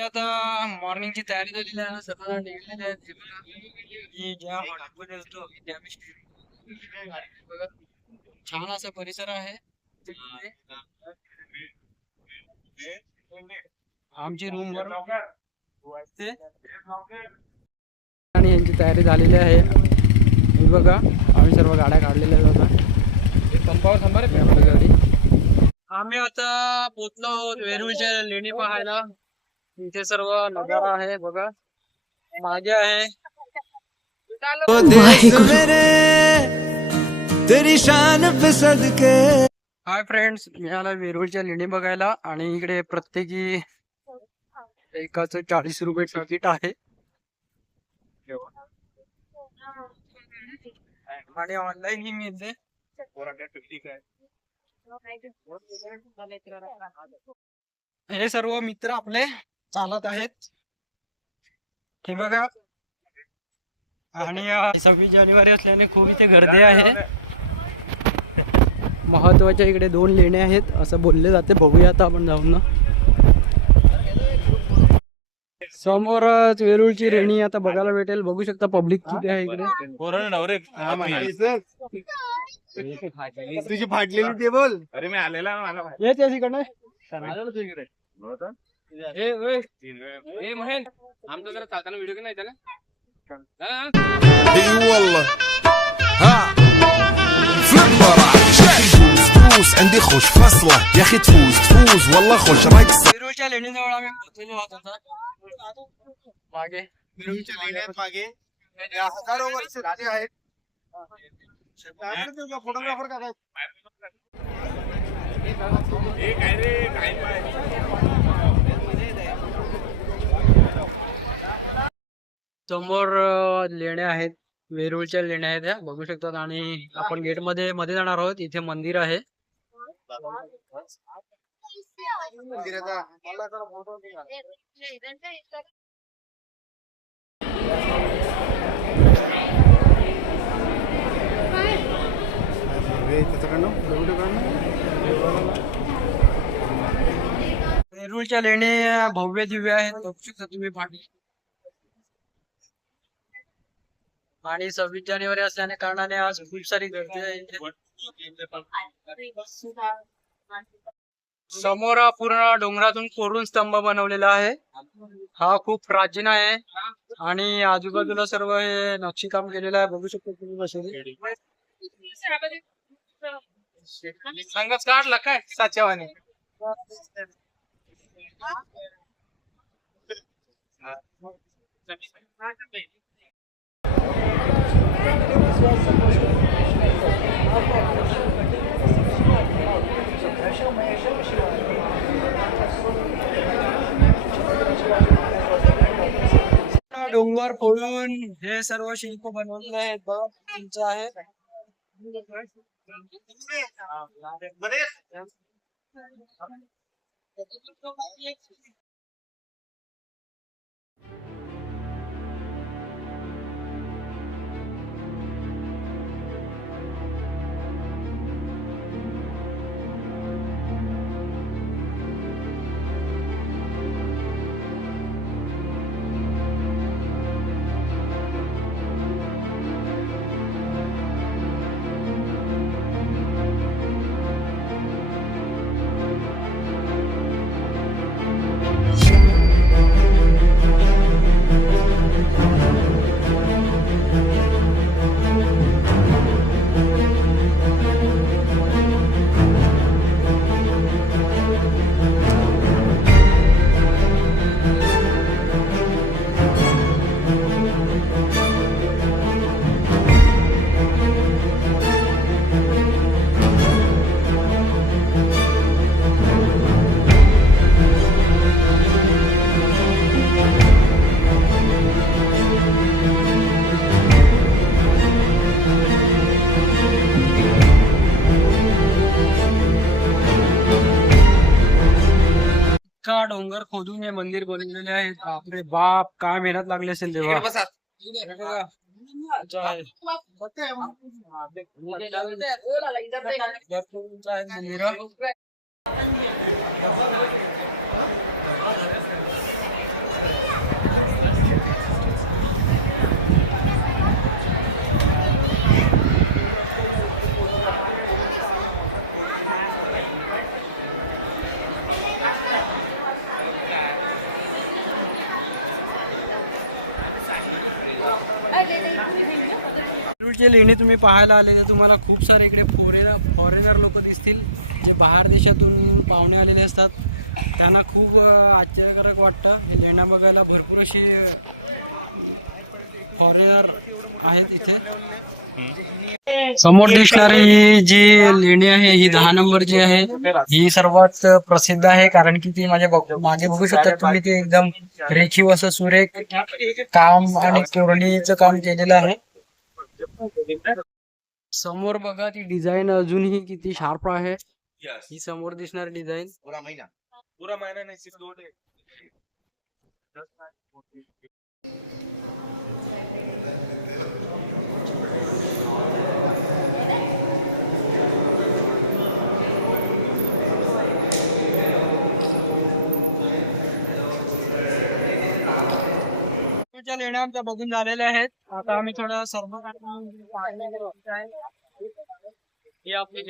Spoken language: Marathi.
आमची आता मॉर्निंगची तयारी झालेली आहे. सर्व निघलेले आहेत. हे बघा, मी ज्या हॉटेलमध्ये होतो इथे आम्ही बघा, छान असा परिसर आहे. आमची रूम वर ते आणि यांची तयारी झालेली आहे. हे बघा, आम्ही सर्व गाड्या काढलेल्या आहेत आता. पंपावर थांबा रे आपली गाडी. आम्ही आता पोचलो आहोत वेरूळच्या लेणी पाहायला. इथे सर्व नजारा आहे बघा, मागे आहे. हाय फ्रेंड्स, मी आला वेरूळच्या लेणी बघायला आणि इकडे प्रत्येकी एकाच 40 रुपये तिकीट आहे आणि ऑनलाईन ही मिळते. हे सर्व मित्र आपले चालत आहेत, हे बघा. आणि 26 जानेवारी असल्याने खूप इथे गर्दी आहे. महत्वाच्या इकडे 2 लेण्या आहेत असं बोलले जाते. बघूया आता आपण जाऊन ना. समोरच वेरूळची लेणी आता बघायला भेटेल. बघू शकता पब्लिक किती आहे इकडे. तुझी फाटलेली ते बोल. अरे मी आलेला मला येत तिकडनं. आमचं जरा चालताना व्हिडिओ की नाही त्याला عندي خوش فصله يا اخي تفوز والله خوش رايك. वेरूळच्या लेणीजवळ आम्ही पोहोचलेलो आहोत आता. मागे वेरूळच्या लेण्यात मागे हजारो वर्ष झाले आहेत. फोटोग्राफर का समोर लेण्या आहेत, वेरूळच्या लेण्या आहेत ह्या बघू शकतात. आणि आपण गेट मध्ये जाणार आहोत. इथे मंदिर आहे. वेरूळच्या लेण्या भव्य दिव्य आहेत बघू शकता तुम्ही पाठी. आणि 26 जानेवारी असल्याने कारणाने आज खूप सारी गर्दी आहे. समोर पूर्ण डोंगरातून कोरून स्तंभ बनवलेला आहे. हा खूप प्राचीन आहे आणि आजूबाजूला सर्व हे नक्षीकाम केलेलं आहे बघू शकतो तुम्ही. बसले सांगच काढला काय साच्यावाने. डोंगर फोडून हे सर्व शिल्प बनवलेले आहेत बघ. तुमचं आहे इतका डोंगर खोदून हे मंदिर बनवलेले आहे. बापरे बाप, काय मेहनत लागली असेल तेव्हा. वेरूळची लेणी तुम्ही पाहायला आले तर तुम्हाला खूप सारे इकडे फॉरेनर लोक दिसतील, जे बाहेर देशातून पाहुणे आलेले असतात. त्यांना खूप आश्चर्यकारक वाटतं. लेण्या बघायला भरपूर अशी फॉरेनर आहेत इथे. समोर दिसणारी जी लेणी आहे ही 10 नंबरची आहे. ही सर्वात प्रसिद्ध आहे कारण की ती माझ्या मागे बघू शकता तुम्ही, ते एकदम रेखीव असं सुरेख काम आणि कोरणीचं काम केलेलं आहे. समोर बघा ती डिझाईन अजूनही किती शार्प आहे. ही समोर दिसणारी डिझाईन पूरा महिना नहीं सिर्फ 2 डे. लेण्या आमच्या बघून झालेल्या आहेत. आता आम्ही थोडं सर्व ही आपली